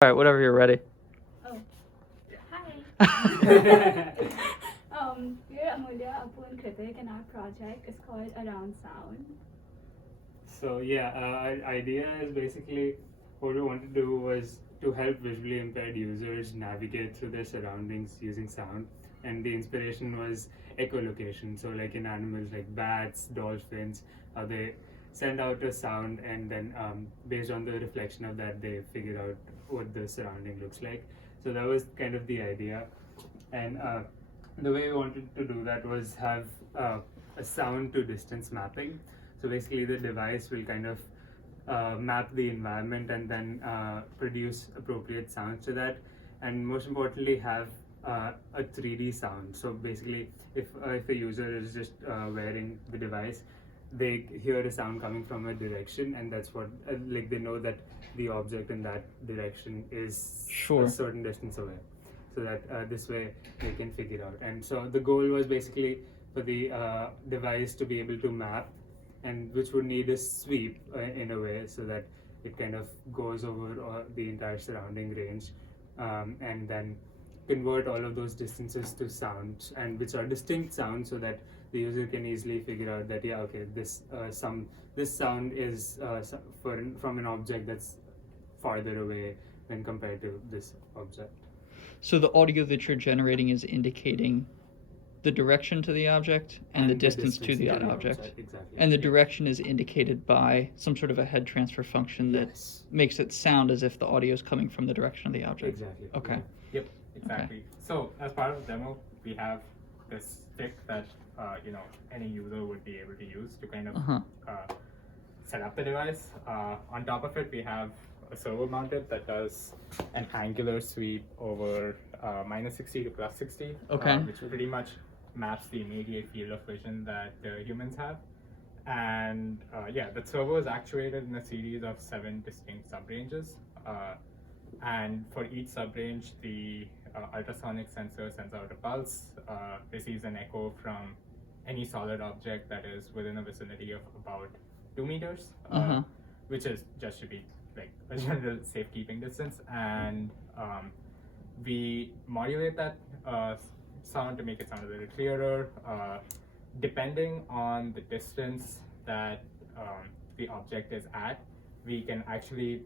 All right, whenever you're ready. Oh, hi. We're Amulya, Apu, and Krithik, and our project is called Around Sound. So yeah, our idea is basically what we wanted to do was to help visually impaired users navigate through their surroundings using sound, and the inspiration was echolocation. So like in animals like bats, dolphins, they send out a sound, and then based on the reflection of that, they figure out what the surrounding looks like. So that was kind of the idea, and the way we wanted to do that was have a sound to distance mapping. So basically, the device will kind of map the environment and then produce appropriate sounds to that, and most importantly, have a 3D sound. So basically, if a user is just wearing the device, they hear a sound coming from a direction, and that's what like they know that the object in that direction is Sure. a certain distance away, so that this way they can figure out. And so the goal was basically for the device to be able to map, and which would need a sweep in a way, so that it kind of goes over the entire surrounding range, and then convert all of those distances to sounds, and which are distinct sounds, so that the user can easily figure out that this sound is from an object that's farther away when compared to this object. So the audio that you're generating is indicating the direction to the object and the distance to the object. Exactly. And the direction is indicated by some sort of a head transfer function that Yes. makes it sound as if the audio is coming from the direction of the object. Exactly. Okay. Yeah. Yep, exactly. So as part of the demo, we have this stick that any user would be able to use to kind of set up the device. On top of it, we have a servo mounted that does an angular sweep over -60 to +60, Okay. which pretty much maps the immediate field of vision that humans have. And the servo is actuated in a series of 7 distinct subranges. And for each subrange, the ultrasonic sensor sends out a pulse, receives an echo from any solid object that is within a vicinity of about 2 meters, which is just should be like a general safekeeping distance. And we modulate that sound to make it sound a little clearer, depending on the distance that the object is at. We can actually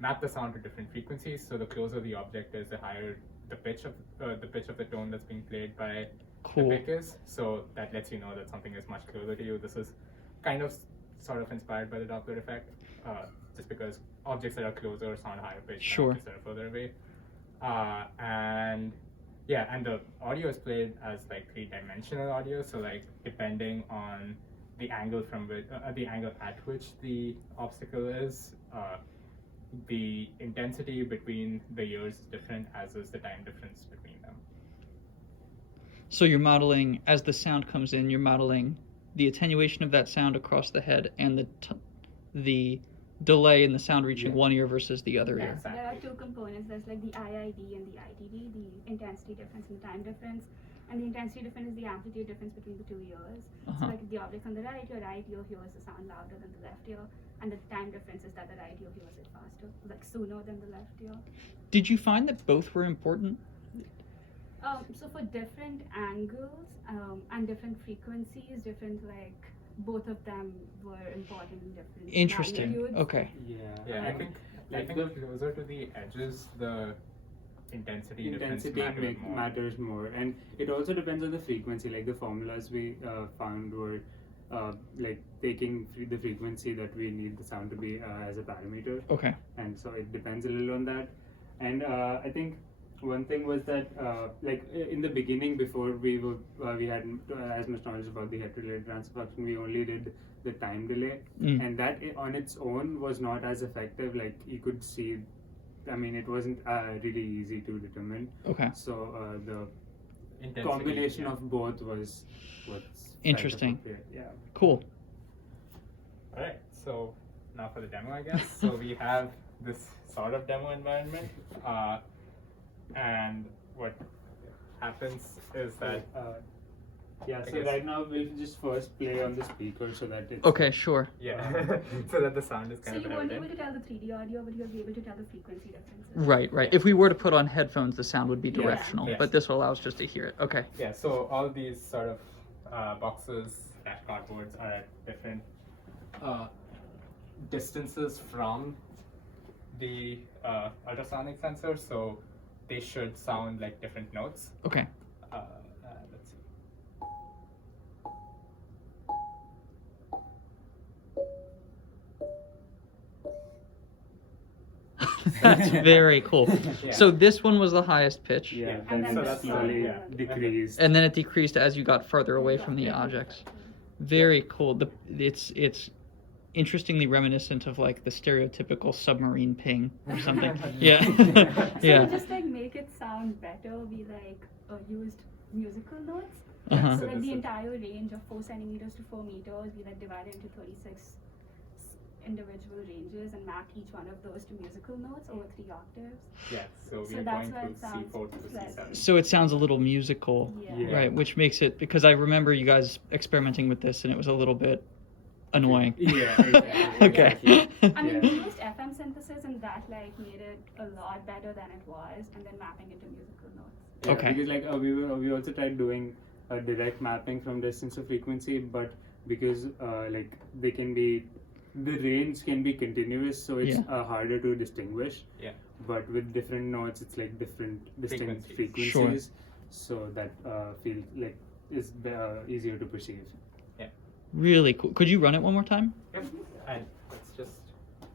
map the sound to different frequencies. So the closer the object is, the higher the pitch of the tone that's being played by the pick is. So that lets you know that something is much closer to you. This is kind of sort of inspired by the Doppler effect, just because objects that are closer sound higher pitched Sure. than objects that are further away. And the audio is played as like 3-dimensional audio. So like depending on the angle from which the angle at which the obstacle is, the intensity between the ears is different, as is the time difference between them. So you're modeling, as the sound comes in, you're modeling the attenuation of that sound across the head and the delay in the sound reaching one ear versus the other ear. Yes, there are 2 components. There's like the IID and the ITD, the intensity difference and the time difference. And the intensity difference is the amplitude difference between the 2 ears. So like if the object's on the right ear hears the sound louder than the left ear. And the time difference is that the right ear hears it faster, like sooner than the left ear. Did you find that both were important? So for different angles and different frequencies, both of them were important in different Interesting. magnitudes. Okay. Yeah, I think closer to the edges, the intensity difference matters more, and it also depends on the frequency. Like the formulas we found were like taking the frequency that we need the sound to be as a parameter. Okay. And so it depends a little on that. And I think one thing was that like in the beginning, before we hadn't as much knowledge about the head-related transfer function, we only did the time delay, and that on its own was not as effective. Like you could see, I mean, it wasn't really easy to determine. Okay. So the intensity, combination of both was what's interesting. Yeah. Cool. All right, so now for the demo, I guess. So we have this sort of demo environment, and what happens is that Yeah, I so guess. right now we'll just first play on the speaker so that it's Okay, sure. Yeah, so that the sound is So kind you of won't be able evident. to tell the 3D audio, but you'll be able to tell the frequency differences. Right, right. Yeah. If we were to put on headphones, the sound would be Yeah. directional, Yes. but this will allow us just to hear it. Okay. Yeah, so all these sort of boxes, cardboards are at different distances from the ultrasonic sensor, so they should sound like different notes. Okay. Let's see. That's very cool. Yeah. So this one was the highest pitch, yeah, And then then it the slowly yeah. decreased. and then it decreased as you got further away from the objects. Very cool. It's interestingly reminiscent of like the stereotypical submarine ping or something. Yeah. So Yeah. to just like make it sound better, we like used musical notes. Uh-huh. So So like this the is- entire range of 4 centimeters to 4 meters, we like divided into 36 individual ranges and mapped each one of those to musical notes over 3 octaves. Yeah, so we So are that's going why to it sounds C4 to like- C7. So it sounds a little musical, Yeah. right? Which makes it, because I remember you guys experimenting with this and it was a little bit annoying. Yeah, exactly. Okay. I mean, Yeah. we used FM synthesis and that like made it a lot better than it was, and then mapping it to musical notes. Yeah, Okay. Because like we also tried doing a direct mapping from distance to frequency, but because like they can be, the range can be continuous, so it's Yeah. harder to distinguish. Yeah. But with different notes, it's like different distinct Frequencies. frequencies, so that feels like is easier to perceive. Really cool. Could you run it one more time? Yep. And let's just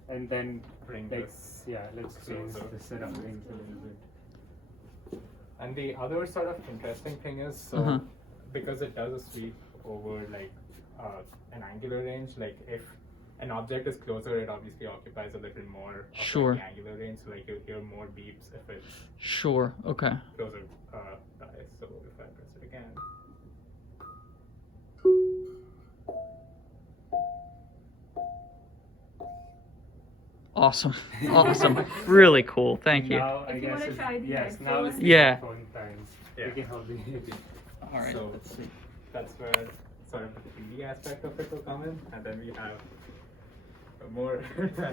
And then bring like this. let's change closer. the surroundings a little bit. And the other sort of interesting thing is, so Uh-huh. because it does a sweep over like an angular range, like if an object is closer, it obviously occupies a little more of like, Sure. the angular range. So like you'll hear more beeps if it's Sure. Okay. closer by. So if I press it again. Awesome. Awesome. Really cool. Thank you. Now I If you guess wanna try the yes, now it's headphones. the Yeah. headphone times. Yeah. We can hold the All right. So- Let's see. That's where sort of the 3D aspect of it will come in, and then we have more.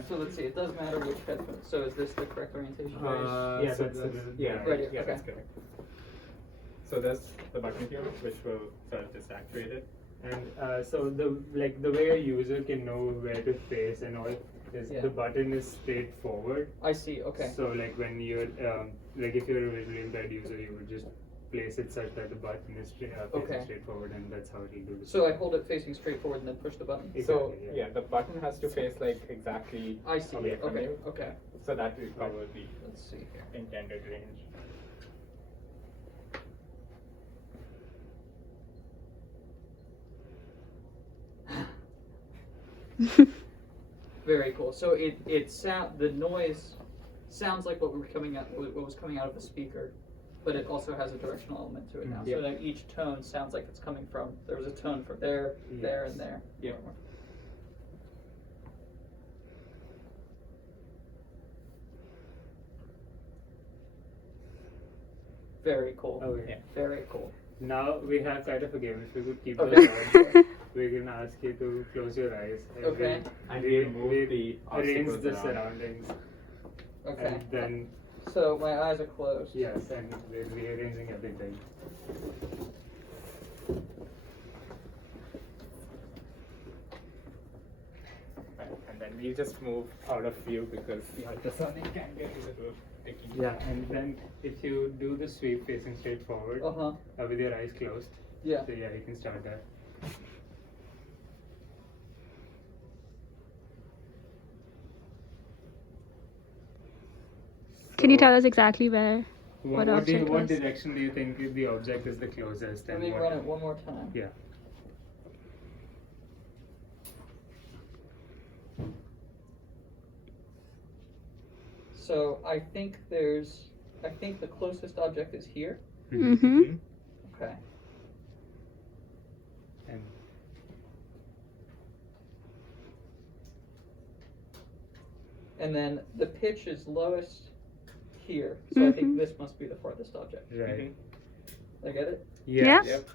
So let's see. It does matter which headphones. So is this the correct orientation? Yeah, so that's- yeah, Right here, yeah, that's okay. correct. So there's the button here, which will sort of just activate it. And so the way a user can know where to face and all is Yeah. the button is straight forward. I see. Okay. So like when you're like if you're a visually impaired user, you would just place it such that the button is facing Okay. straight forward, and that's how it'll do. So I hold it facing straight forward and then push the button. Exactly, So yeah. yeah, the button has to face like exactly I see. away from Okay. you. Okay. So that will cover the Let's see here. intended range. Very cool. So it sound the noise sounds like what was coming out of the speaker, but it also has a directional element to it now. Mhm. So that each tone sounds like it's coming from. There was a tone from there, there, and there. Yeah. Very cool. Okay. Yeah. Very cool. Now we have kind of a game. If you could keep Okay. those on, we're gonna ask you to close your eyes. And Okay. And we remove the arrange obstacles the around. surroundings. Okay. And then So my eyes are closed. yes, and we're rearranging everything. Right, and then we just move out of view because the ultrasonic can get a little sticky. Yeah, and then if you do the sweep facing straight forward Uh huh. with your eyes closed, Yeah. so yeah, you can start that. Can you So, tell us exactly where? What object what was? direction do you think the object is the closest? Let and me what- run it one more time. Yeah. So I think the closest object is here. Mm-hmm. Okay. And And then the pitch is lowest here. So I think Mhm. this must be the farthest object. right. I get it? Yeah. Yep.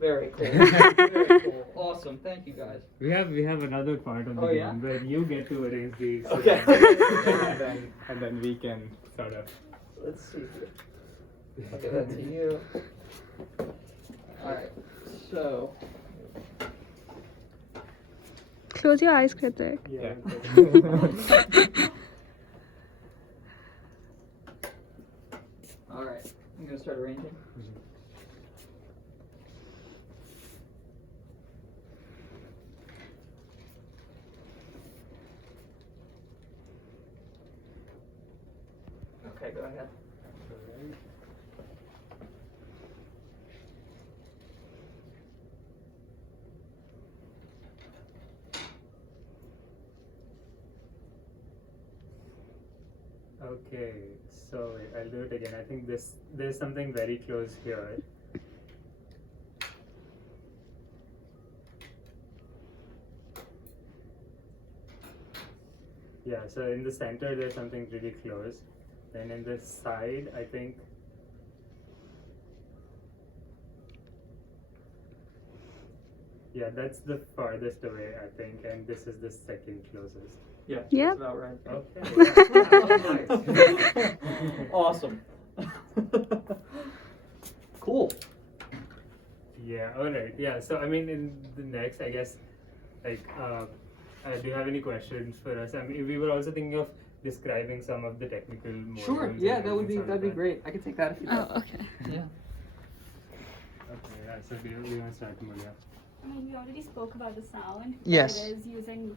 Very cool. Very cool. Awesome. Thank you guys. We have another part of the Oh, game yeah? where you get to arrange the Okay. And then we can sort of. Let's see here. I'll give that to you. Alright. So. Close your eyes, Krithik. Yeah. Alright. I'm gonna start arranging. Okay, go ahead. Okay, so wait, I'll do it again. I think there's something very close here. Yeah, so in the center there's something really close. Then in the side, I think. Yeah, that's the farthest away, I think, and this is the second closest. Yeah, Yep. that's about right. Okay. Awesome. Cool. Yeah, alright. Yeah, so I mean, in the next, I guess, like, do you have any questions for us? I mean, we were also thinking of describing some of the technical modules. Sure. and Yeah, that'd be everything. great. I could take that if you want. Oh, okay. Yeah. Okay, yeah, so do you want to start, Amulya? I mean, we already spoke about the sound. Yes. It is using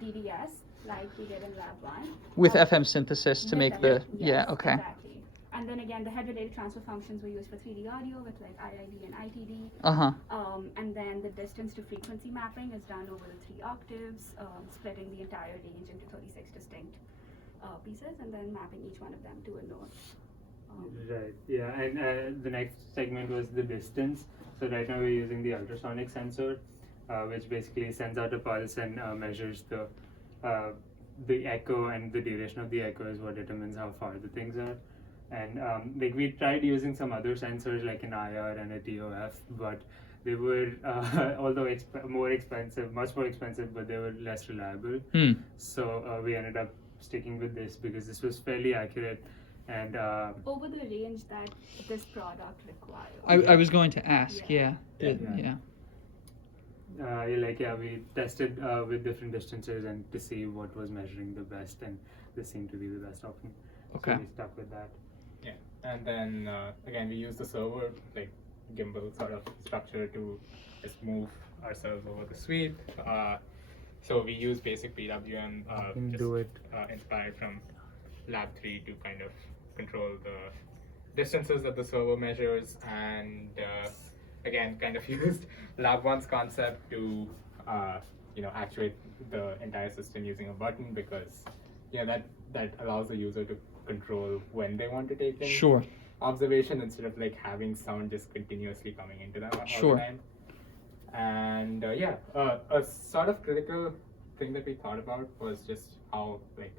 DDS, like we did in Lab 1. With Um, FM synthesis to with make FM, the yes, okay. Exactly. And then again, the head-related transfer functions were used for 3D audio with like IID and ITD. And then the distance to frequency mapping is done over the 3 octaves, splitting the entire range into 36 distinct pieces, and then mapping each one of them to a note. Right, yeah, and the next segment was the distance. So right now we're using the ultrasonic sensor, which basically sends out a pulse and measures the echo, and the duration of the echo is what determines how far the things are. And like we tried using some other sensors like an IR and a TOF, but they were although more expensive, much more expensive, but they were less reliable. So we ended up sticking with this because this was fairly accurate. And Over the range that this product requires. I was going to ask. Yeah. Yeah. We tested with different distances and to see what was measuring the best, and this seemed to be the best option. Okay. So we stuck with that. Yeah, and then again we use the server like gimbal sort of structure to just move ourselves over the suite. So we use basic PWM, inspired from Lab 3 to kind of control the distances that the server measures, and again kind of used Lab 1's concept to actuate the entire system using a button, because that allows the user to control when they want to take in Sure. observation instead of like having sound just continuously coming into them all Sure. the time. And a sort of critical thing that we thought about was just how like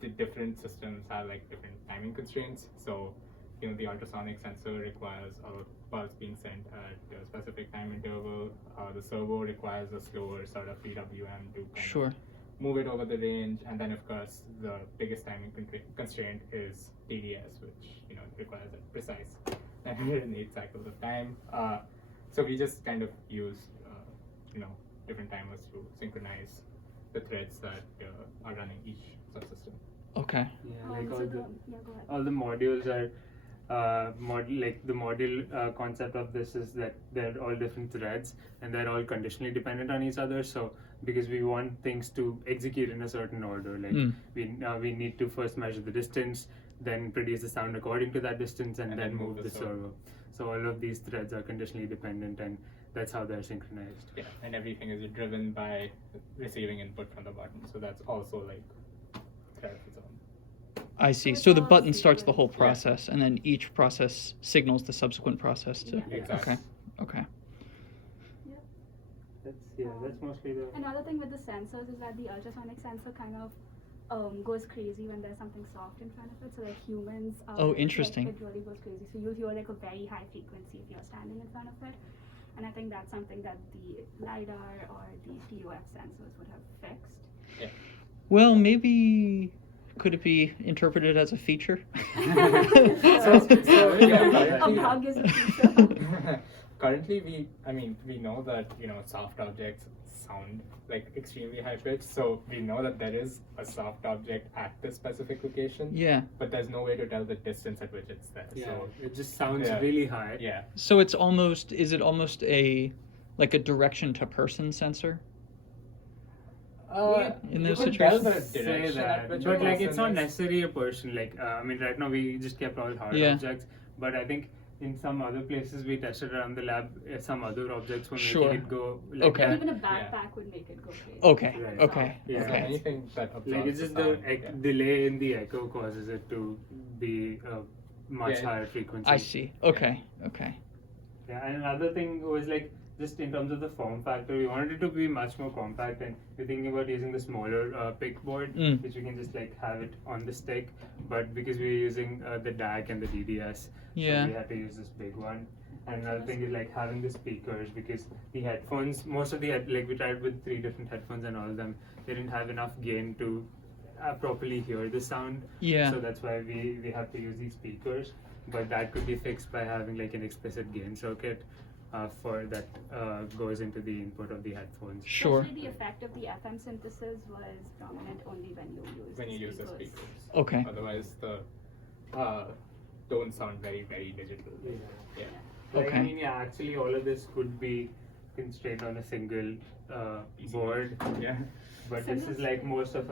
the different systems have like different timing constraints. So the ultrasonic sensor requires a pulse being sent at a specific time interval. The servo requires a slower sort of PWM to kind Sure. of move it over the range, and then of course the biggest timing constraint is TDS, which requires a precise 908 cycles of time. So we just kind of use different timers to synchronize the threads that are running each subsystem. Okay. Yeah, like So all go ahead. all the modules are the module concept of this is that they're all different threads and they're all conditionally dependent on each other. So because we want things to execute in a certain order, like we need to first measure the distance, then produce the sound according to that distance, and then move the servo. So all of these threads are conditionally dependent, and that's how they're synchronized. Yeah, and everything is driven by receiving input from the button. So that's also like thread of its own. I see. So So it's the all button starts the sequence. whole process, and then each process signals the subsequent process to. Yeah. Exactly. Okay. Okay. That's mostly the. Another thing with the sensors is that the ultrasonic sensor kind of goes crazy when there's something soft in front of it. So like humans are, Oh, interesting. Like, it really goes crazy. So you'll hear like a very high frequency if you're standing in front of it. And I think that's something that the LiDAR or the TOF sensors would have fixed. Yeah. Well, maybe could it be interpreted as a feature? So, yeah, A bug is a feature. currently we know that soft objects sound like extremely high pitched, so we know that there is a soft object at this specific location. Yeah. But there's no way to tell the distance at which it's there. Yeah, So it just sounds Yeah. really high. yeah. So is it almost a like a direction to person sensor? In you those could tell the situations? Say direction at that, which but a like it's person not is. necessarily a person. Like I mean, right now we just kept all hard Yeah. objects, but I think in some other places we tested around the lab, some other objects were Sure. making it go like Okay. that. Even a backpack would make it go crazy. Okay. Right. Okay. Yeah. So Okay. anything that absorbs Like it's just the sound, yeah. delay in the echo causes it to be a much Yeah. higher frequency. I see. Okay. Okay. Yeah, and another thing was like just in terms of the form factor, we wanted it to be much more compact, and we're thinking about using the smaller pick board, Mm. which we can just like have it on the stick. But because we're using the DAC and the DDS, Yeah. so we had to use this big one. And another thing is like having the speakers, because the headphones, most of the like we tried with 3 different headphones, and all of them they didn't have enough gain to properly hear the sound. Yeah. So that's why we have to use these speakers, but that could be fixed by having like an explicit gain circuit for that goes into the input of the headphones. Sure. Actually, the effect of the FM synthesis was dominant only when you use the speakers. speakers. Okay. Otherwise, the tones sound very, very digital. Yeah. Like, Okay. I mean, yeah, actually, all of this could be constrained on a single board, Yeah. but this is like most of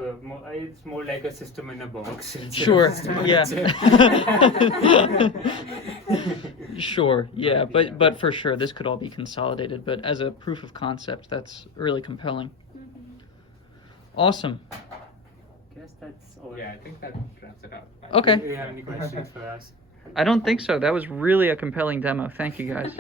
it's more like a system in a box. instead of a Sure. system on a Yeah. chip. Sure. Yeah. But, yeah. But for sure, this could all be consolidated. But as a proof of concept, that's really compelling. Mhm. Awesome. Guess that's all. Yeah, I think that wraps it up. Okay. Do you have any questions for us? I don't think so. That was really a compelling demo. Thank you guys.